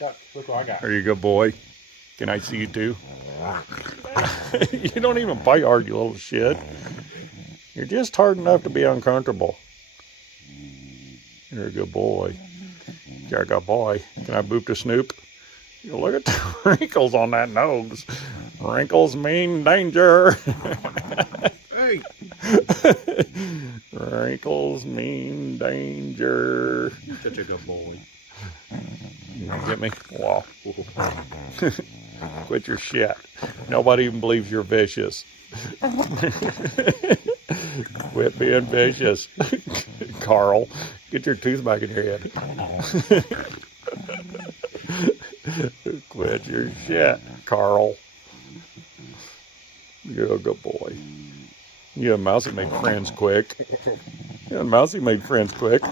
Duck, look what I got. Are you a good boy? Can I see you too? You don't even bite hard, you little shit. You're just hard enough to be uncomfortable. You're a good boy. You're a good boy. Can I boop the snoop? Look at the wrinkles on that nose. Wrinkles mean danger. Hey! Wrinkles mean danger. You're such a good boy. You gonna get me? Wow. Quit your shit. Nobody even believes you're vicious. Quit being vicious. Carl, get your tooth back in your head. Quit your shit, Carl. You're a good boy. You and Mousy made friends quick. You and Mousy made friends quick.